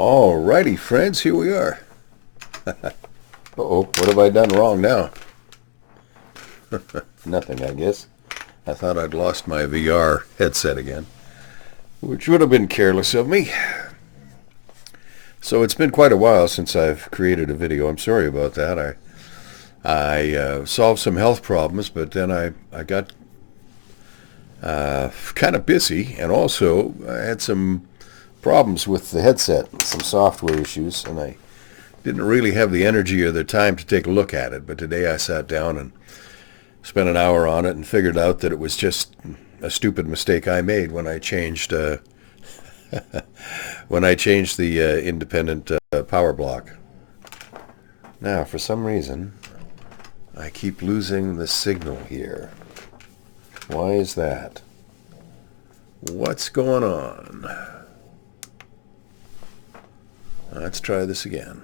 Alrighty, friends, here we are. Uh-oh, what have I done wrong now? Nothing, I guess. I thought I'd lost my VR headset again, which would have been careless of me. So it's been quite a while since I've created a video. I'm sorry about that. I solved some health problems, but then I got kind of busy, and also I had some problems with the headset, some software issues, and I didn't really have the energy or the time to take a look at it. But today I sat down and spent an hour on it and figured out that it was just a stupid mistake I made when I changed the independent power block. Now, for some reason, I keep losing the signal here. Why is that? What's going on? Let's try this again.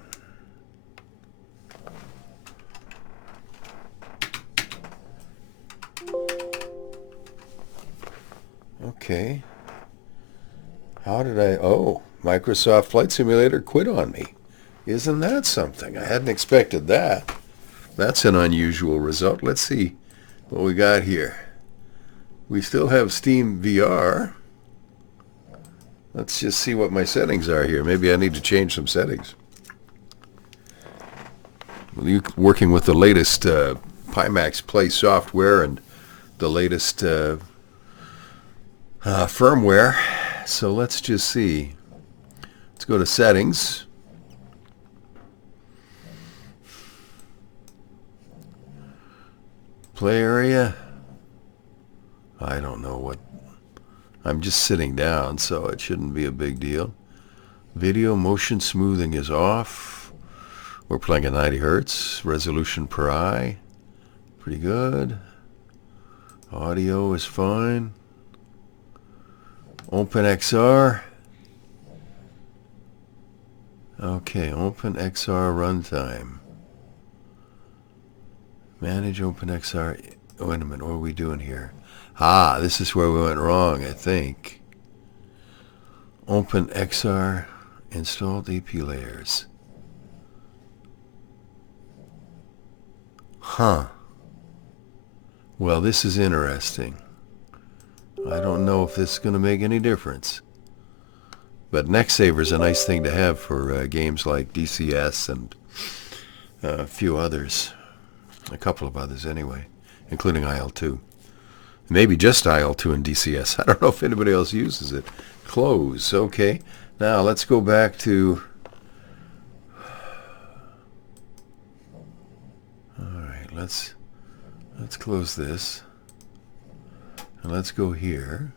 Okay. How did Microsoft Flight Simulator quit on me. Isn't that something? I hadn't expected that. That's an unusual result. Let's see what we got here. We still have Steam VR. Let's just see what my settings are here. Maybe I need to change some settings. Well, you working with the latest Pimax Play software and the latest firmware. So let's just see. Let's go to settings. Play area. I don't know what. I'm just sitting down, so it shouldn't be a big deal. Video motion smoothing is off. We're playing at 90 hertz. Resolution per eye. Pretty good. Audio is fine. OpenXR. Okay, OpenXR runtime. Manage OpenXR. Wait a minute, what are we doing here? This is where we went wrong, I think. OpenXR installed AP layers. Well, this is interesting. I don't know if this is going to make any difference. But NextSaver is a nice thing to have for games like DCS and a few others. A couple of others anyway, including IL-2. Maybe just IL-2 and DCS. I don't know if anybody else uses it. Close. Okay. Now let's go back to... Alright, let's close this. And let's go here.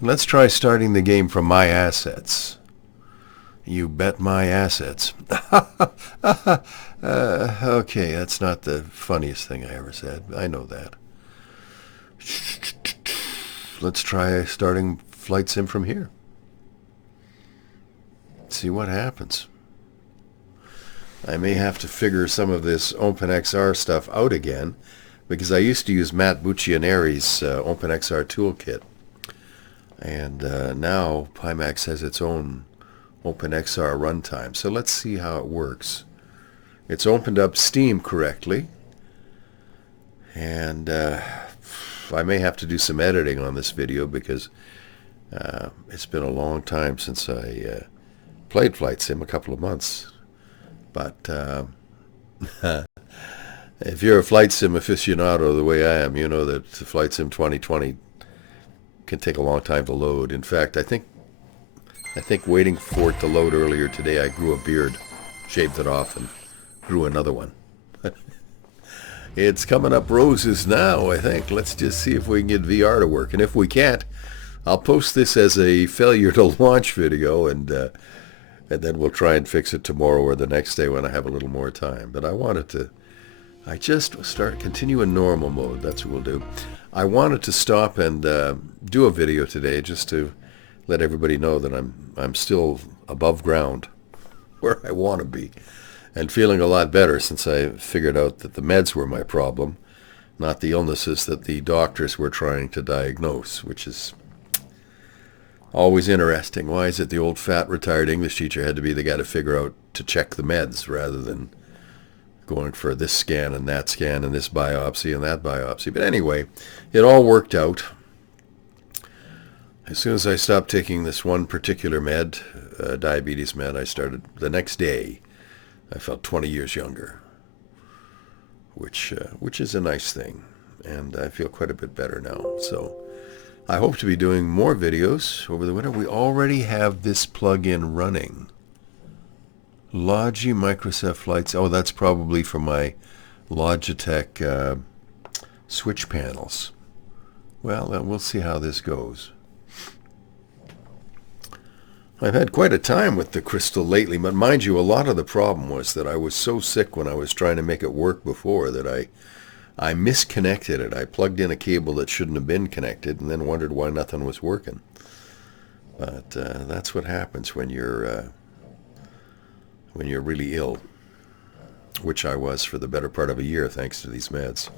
Let's try starting the game from my assets. You bet my assets. Okay, that's not the funniest thing I ever said. I know that. Let's try starting Flight Sim from here. See what happens. I may have to figure some of this OpenXR stuff out again, because I used to use Matt Buccianeri's OpenXR toolkit. And now Pimax has its own OpenXR runtime. So let's see how it works. It's opened up Steam correctly. And I may have to do some editing on this video because it's been a long time since I played Flight Sim, a couple of months. But if you're a Flight Sim aficionado the way I am, you know that Flight Sim 2020 can take a long time to load. In fact, I think waiting for it to load earlier today, I grew a beard, shaved it off, and grew another one. It's coming up roses now, I think. Let's just see if we can get VR to work. And if we can't, I'll post this as a failure to launch video, and then we'll try and fix it tomorrow or the next day when I have a little more time. But I just continue in normal mode. That's what we'll do. I wanted to stop and do a video today just to let everybody know that I'm still above ground where I want to be, and feeling a lot better since I figured out that the meds were my problem, not the illnesses that the doctors were trying to diagnose, which is Always interesting. Why is it the old fat retired English teacher had to be the guy to figure out to check the meds rather than going for this scan and that scan and this biopsy and that biopsy? But anyway, it all worked out. As soon as I stopped taking this one particular med, diabetes med, I started the next day. I felt 20 years younger, which is a nice thing, and I feel quite a bit better now. So I hope to be doing more videos over the winter. We already have this plug-in running. Logi Microsoft lights. Oh, that's probably for my Logitech switch panels. Well, we'll see how this goes. I've had quite a time with the Crystal lately, but mind you, a lot of the problem was that I was so sick when I was trying to make it work before that I misconnected it. I plugged in a cable that shouldn't have been connected and then wondered why nothing was working. But that's what happens when you're really ill, which I was for the better part of a year thanks to these meds.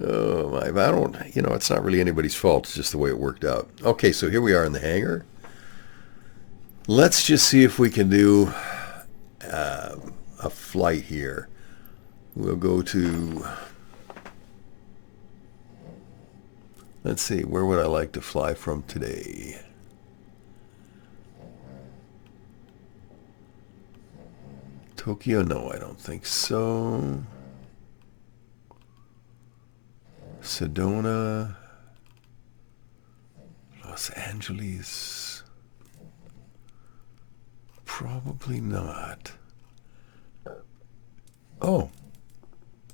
Oh, I don't, it's not really anybody's fault. It's just the way it worked out. Okay, so here we are in the hangar. Let's just see if we can do a flight here. We'll go to, let's see, where would I like to fly from today? Tokyo? No, I don't think so. Sedona? Los Angeles? Probably not. Oh,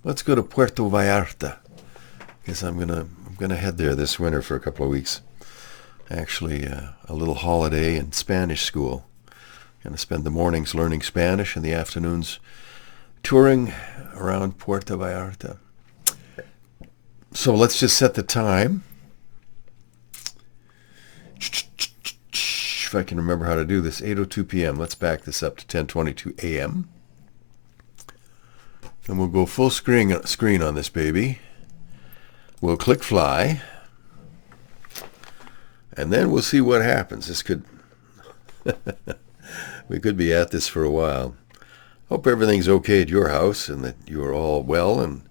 let's go to Puerto Vallarta. Guess I'm gonna head there this winter for a couple of weeks. Actually, a little holiday in Spanish school. Gonna spend the mornings learning Spanish and the afternoons touring around Puerto Vallarta. So let's just set the time. If I can remember how to do this, 8:02 p.m. Let's back this up to 10:22 a.m. And we'll go full screen on this baby. We'll click fly. And then we'll see what happens. This could... we could be at this for a while. Hope everything's okay at your house and that you are all well and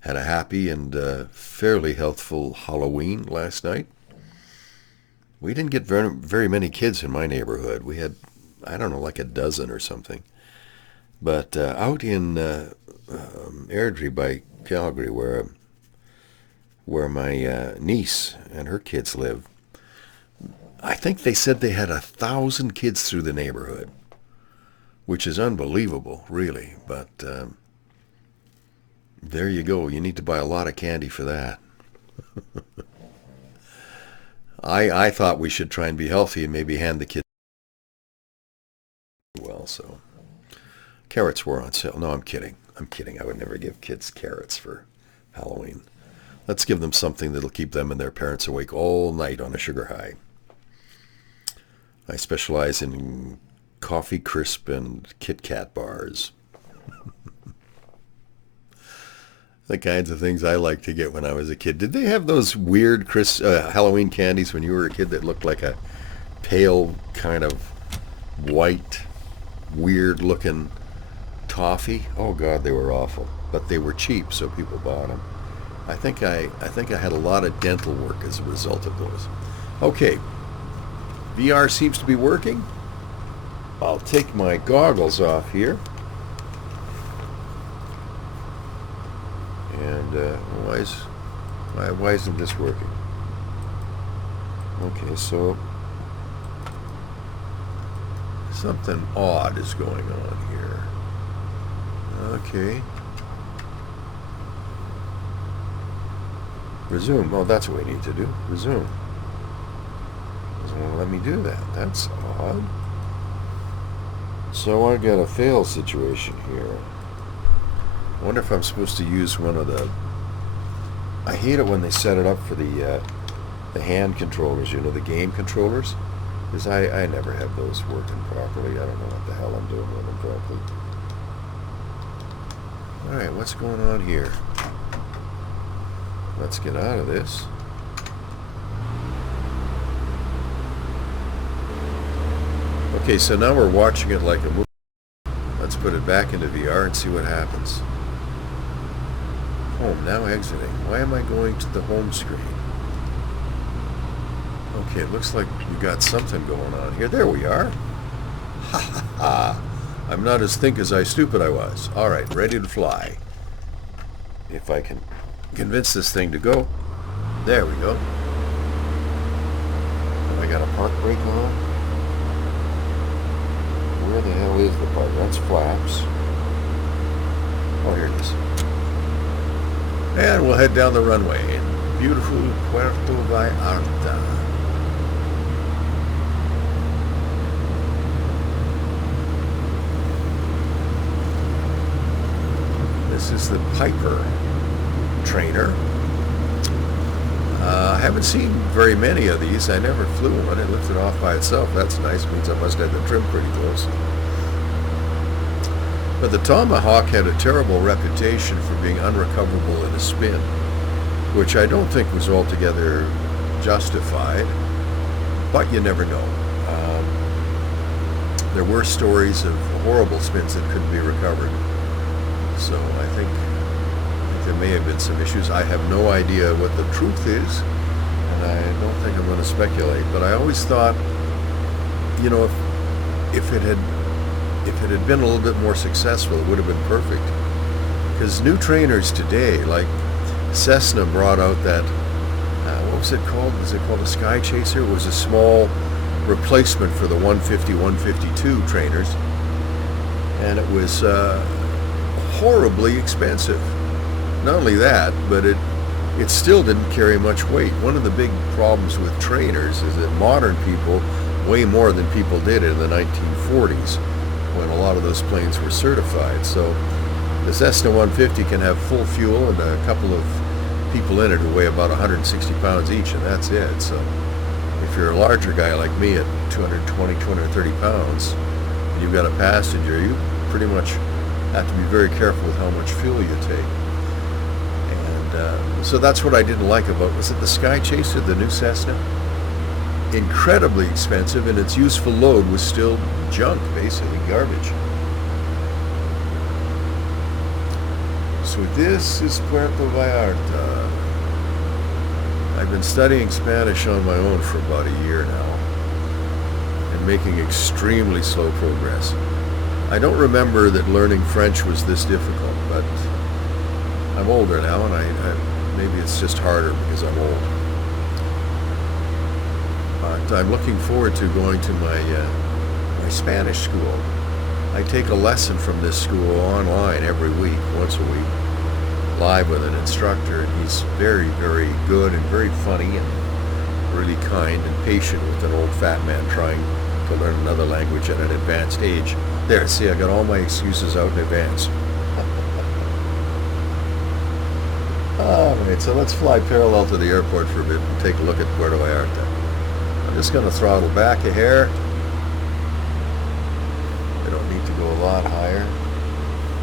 had a happy and fairly healthful Halloween last night. We didn't get very many kids in my neighborhood. We had, I don't know, like a dozen or something. But out in Airdrie by Calgary, where my niece and her kids live, I think they said they had 1,000 kids through the neighborhood, which is unbelievable, really. But there you go. You need to buy a lot of candy for that. I thought we should try and be healthy and maybe hand the kids well. So carrots were on sale. No, I'm kidding. I would never give kids carrots for Halloween. Let's give them something that'll keep them and their parents awake all night on a sugar high. I specialize in coffee crisp and Kit Kat bars. The kinds of things I liked to get when I was a kid. Did they have those weird Halloween candies when you were a kid that looked like a pale kind of white, weird-looking toffee? Oh God, they were awful. But they were cheap, so people bought them. I think I had a lot of dental work as a result of those. Okay, VR seems to be working. I'll take my goggles off here. And why isn't this working? Okay, so something odd is going on here. Okay. Resume. Oh, that's what we need to do. Resume. Doesn't want to let me do that. That's odd. So I got a fail situation here. I wonder if I'm supposed to use one of the... I hate it when they set it up for the hand controllers, you know, the game controllers. Because I never have those working properly. I don't know what the hell I'm doing with them properly. Alright, what's going on here? Let's get out of this. Okay, so now we're watching it like a movie. Let's put it back into VR and see what happens. Home, now exiting. Why am I going to the home screen? Okay, it looks like we got something going on here. There we are. Ha ha ha. I'm not as think as I stupid I was. All right, ready to fly. If I can convince this thing to go. There we go. Have I got a park brake on? Where the hell is the park? That's flaps. Oh, here it is. And we'll head down the runway in beautiful Puerto Vallarta. This is the Piper trainer. I haven't seen very many of these. I never flew one. It lifted off by itself. That's nice. Means I must have the trim pretty close. But the Tomahawk had a terrible reputation for being unrecoverable in a spin, which I don't think was altogether justified, but you never know. There were stories of horrible spins that couldn't be recovered. So I think there may have been some issues. I have no idea what the truth is, and I don't think I'm going to speculate. But I always thought, you know, if it had been a little bit more successful, it would have been perfect. Because new trainers today, like Cessna brought out that, what was it called? Was it called a Sky Chaser? It was a small replacement for the 150, 152 trainers. And it was horribly expensive. Not only that, but it still didn't carry much weight. One of the big problems with trainers is that modern people weigh more than people did in the 1940s, when a lot of those planes were certified. So the Cessna 150 can have full fuel and a couple of people in it who weigh about 160 pounds each, and that's it. So if you're a larger guy like me at 220, 230 pounds, and you've got a passenger, you pretty much have to be very careful with how much fuel you take. And so that's what I didn't like about, was it the Sky Chaser, the new Cessna? Incredibly expensive, and its useful load was still junk, basically garbage. So this is Puerto Vallarta. I've been studying Spanish on my own for about a year now, and making extremely slow progress. I don't remember that learning French was this difficult, but I'm older now, and I maybe it's just harder because I'm old. But I'm looking forward to going to my Spanish school. I take a lesson from this school online every week, once a week, live with an instructor, and he's very, very good and very funny and really kind and patient with an old fat man trying to learn another language at an advanced age. There, see, I got all my excuses out in advance. Alright, so let's fly parallel to the airport for a bit and take a look at Puerto Vallarta. I'm just going to throttle back a hair. I don't need to go a lot higher.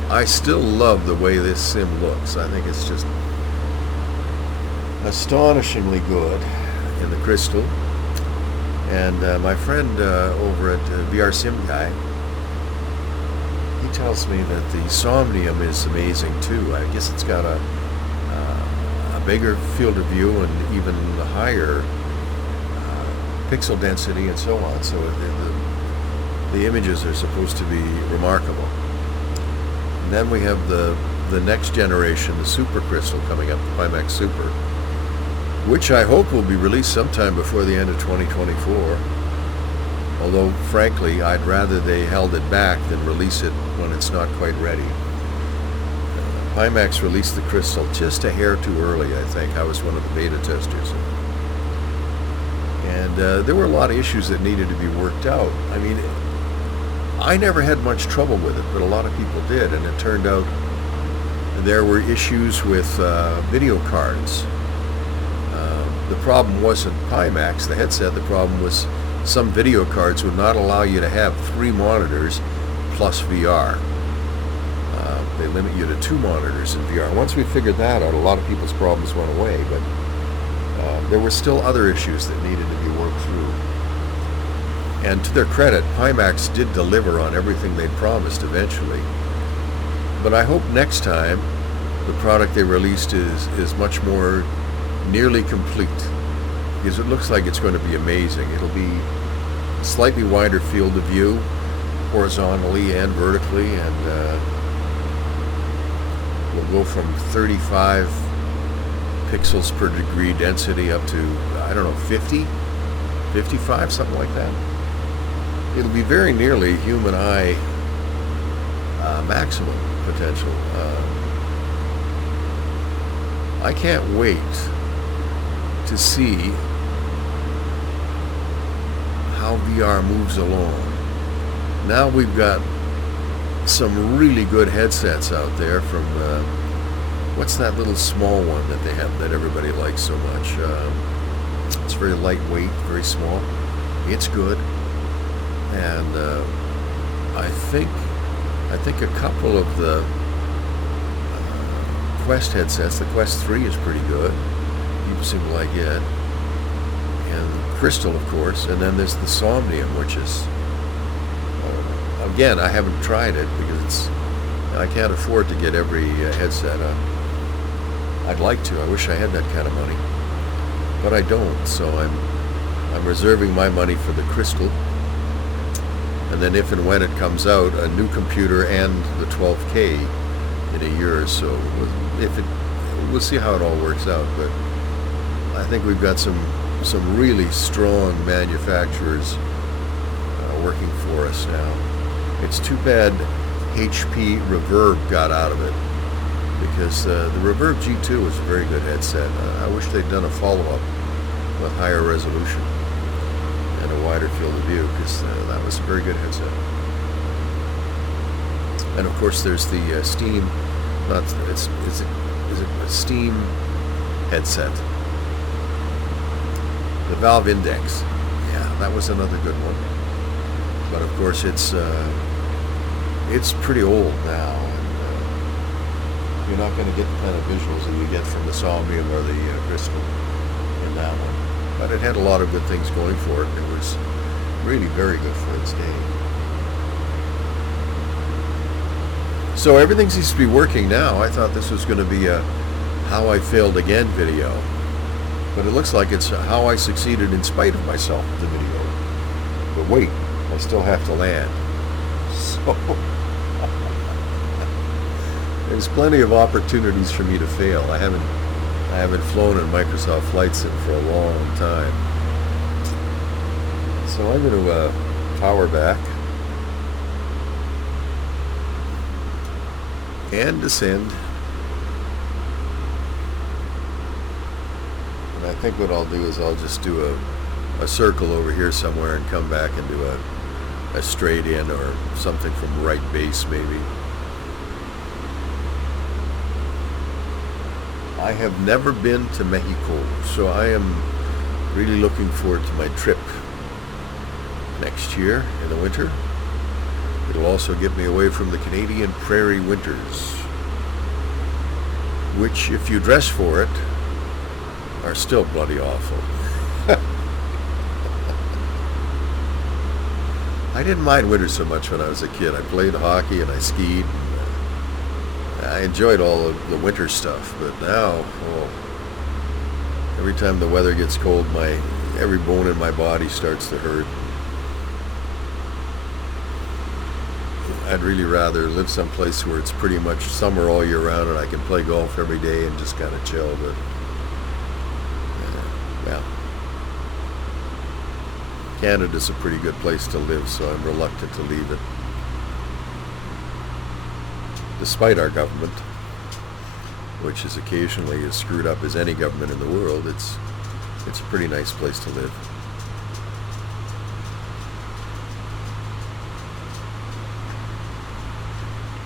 I still love the way this sim looks. I think it's just astonishingly good in the Crystal. And my friend over at VR Sim Guy, he tells me that the Somnium is amazing too. I guess it's got a bigger field of view and even higher pixel density and so on. So the images are supposed to be remarkable. And then we have the next generation, the Super Crystal, coming up, the Pimax Super, which I hope will be released sometime before the end of 2024. Although, frankly, I'd rather they held it back than release it when it's not quite ready. Pimax released the Crystal just a hair too early, I think. I was one of the beta testers. And there were a lot of issues that needed to be worked out. I mean, I never had much trouble with it, but a lot of people did, and it turned out there were issues with video cards. The problem wasn't Pimax, the headset. The problem was some video cards would not allow you to have 3 monitors plus VR. They limit you to 2 monitors in VR. Once we figured that out, a lot of people's problems went away, but there were still other issues that needed to be worked through. And to their credit, Pimax did deliver on everything they'd promised eventually. But I hope next time the product they released is much more nearly complete, because it looks like it's going to be amazing. It'll be a slightly wider field of view, horizontally and vertically, and we'll go from 35 pixels per degree density up to, I don't know, 50, 55, something like that. It'll be very nearly human eye maximum potential. I can't wait to see how VR moves along. Now we've got some really good headsets out there from what's that little small one that they have that everybody likes so much? It's very lightweight, very small. It's good, and I think a couple of the Quest headsets, the Quest 3 is pretty good. People seem to like it, and Crystal, of course, and then there's the Somnium, which is again, I haven't tried it because I can't afford to get every headset. I'd like to. I wish I had that kind of money, but I don't. So I'm reserving my money for the Crystal, and then if and when it comes out, a new computer and the 12K in a year or so. We'll see how it all works out. But I think we've got some really strong manufacturers working for us now. It's too bad HP Reverb got out of it, because the Reverb G2 was a very good headset. I wish they'd done a follow-up with higher resolution and a wider field of view, because that was a very good headset. And of course there's the Steam, is it a Steam headset? The Valve Index. Yeah, that was another good one. But of course it's pretty old now, and you're not going to get the kind of visuals that you get from the Somnium or the Crystal in that one. But it had a lot of good things going for it, and it was really very good for its day. So everything seems to be working now. I thought this was going to be a How I Failed Again video, but it looks like it's a How I Succeeded in Spite of Myself, the video. But wait, I still have to land. So there's plenty of opportunities for me to fail. I haven't flown in Microsoft Flight Sim for a long time. So I'm going to power back and descend. And I think what I'll do is I'll just do a circle over here somewhere and come back and do a straight in or something from right base maybe. I have never been to Mexico, so I am really looking forward to my trip next year in the winter. It'll also get me away from the Canadian prairie winters, which, if you dress for it, are still bloody awful. I didn't mind winter so much when I was a kid. I played hockey and I skied. I enjoyed all of the winter stuff, but now, every time the weather gets cold, every bone in my body starts to hurt. I'd really rather live someplace where it's pretty much summer all year round and I can play golf every day and just kind of chill, but well, Canada's a pretty good place to live, so I'm reluctant to leave it. Despite our government, which is occasionally as screwed up as any government in the world, it's a pretty nice place to live.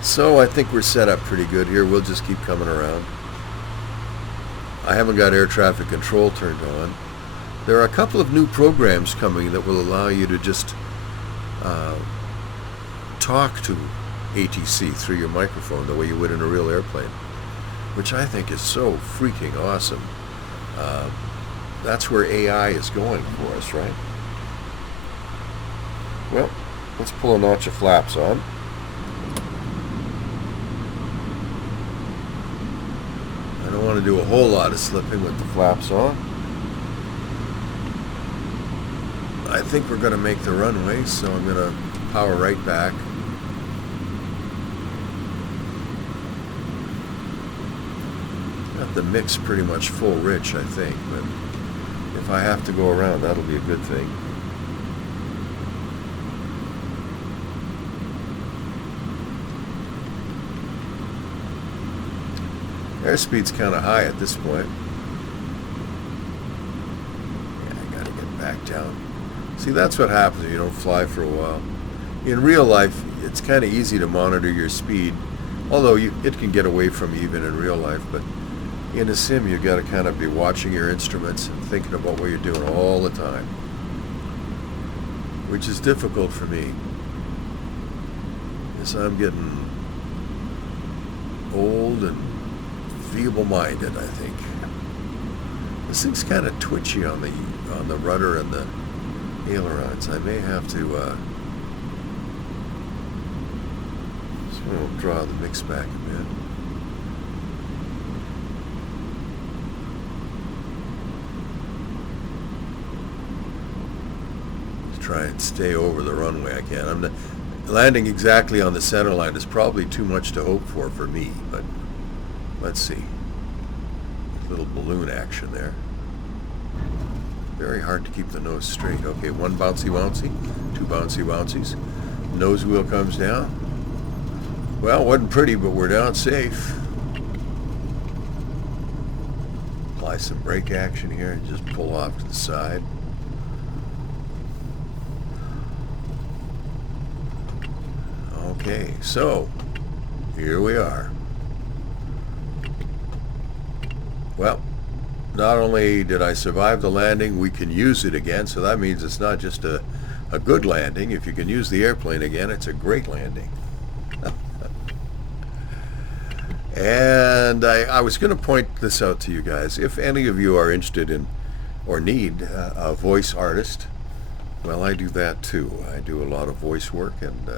So I think we're set up pretty good here. We'll just keep coming around. I haven't got air traffic control turned on. There are a couple of new programs coming that will allow you to just talk to ATC through your microphone the way you would in a real airplane, which I think is so freaking awesome. That's where AI is going for us, right? Well, let's pull a notch of flaps on. I don't want to do a whole lot of slipping with the flaps on. I think we're going to make the runway, so I'm going to power right back. Got the mix pretty much full rich, I think, but if I have to go around, that'll be a good thing. Airspeed's kind of high at this point. Yeah, I gotta get back down. See, that's what happens if you don't fly for a while. In real life, it's kind of easy to monitor your speed, although it can get away from you even in real life. But in a sim, you've got to kind of be watching your instruments and thinking about what you're doing all the time, which is difficult for me, as I'm getting old and feeble-minded, I think. This thing's kind of twitchy on the rudder and the ailerons. I may have to sort of draw the mix back a bit. Just try and stay over the runway I can. I'm not, landing exactly on the center line is probably too much to hope for me, but let's see. A little balloon action there. Very hard to keep the nose straight. Okay, one bouncy bouncy, two bouncy bouncies. Nose wheel comes down. Well, wasn't pretty, but we're down safe. Apply some brake action here and just pull off to the side. Okay, so here we are. Well, not only did I survive the landing, we can use it again, so that means it's not just a good landing. If you can use the airplane again, it's a great landing. And I was going to point this out to you guys. If any of you are interested in or need a voice artist, well, I do that too. I do a lot of voice work, and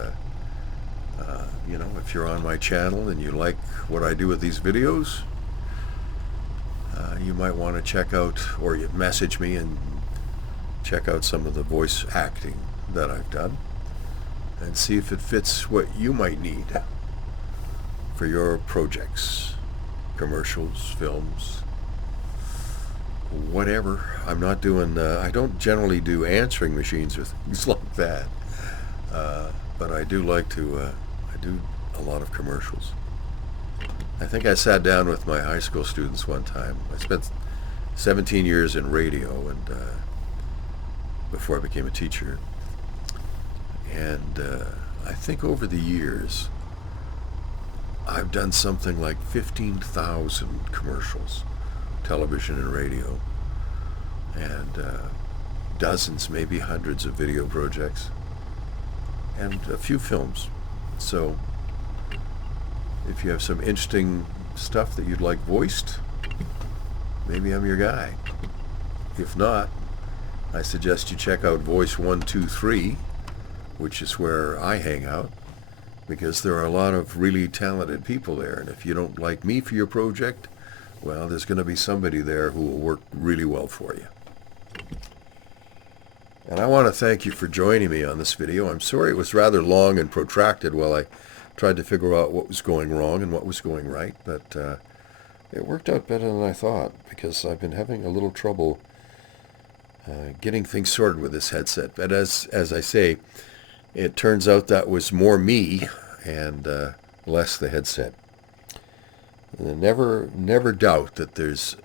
you know, if you're on my channel and you like what I do with these videos, you might want to check out, or you message me and check out some of the voice acting that I've done and see if it fits what you might need for your projects, commercials, films, whatever. I'm not doing, I don't generally do answering machines or things like that, but I do like to, I do a lot of commercials. I think I sat down with my high school students one time. I spent 17 years in radio and before I became a teacher. And I think over the years, I've done something like 15,000 commercials, television and radio, and dozens, maybe hundreds of video projects, and a few films. So if you have some interesting stuff that you'd like voiced, maybe I'm your guy. If not, I suggest you check out Voice 123, which is where I hang out, because there are a lot of really talented people there. And if you don't like me for your project, well, there's going to be somebody there who will work really well for you. And I want to thank you for joining me on this video. I'm sorry it was rather long and protracted while I tried to figure out what was going wrong and what was going right, but it worked out better than I thought, because I've been having a little trouble getting things sorted with this headset. But as I say, it turns out that was more me and less the headset. And never doubt that there's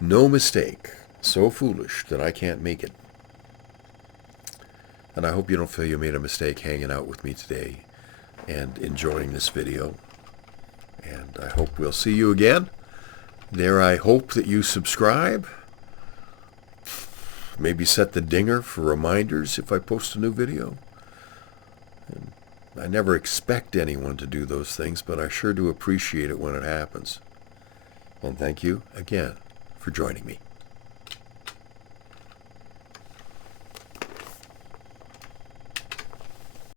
no mistake so foolish that I can't make it. And I hope you don't feel you made a mistake hanging out with me today and enjoying this video. And I hope we'll see you again. There, I hope that you subscribe. Maybe set the dinger for reminders if I post a new video. And I never expect anyone to do those things, but I sure do appreciate it when it happens. And thank you again for joining me.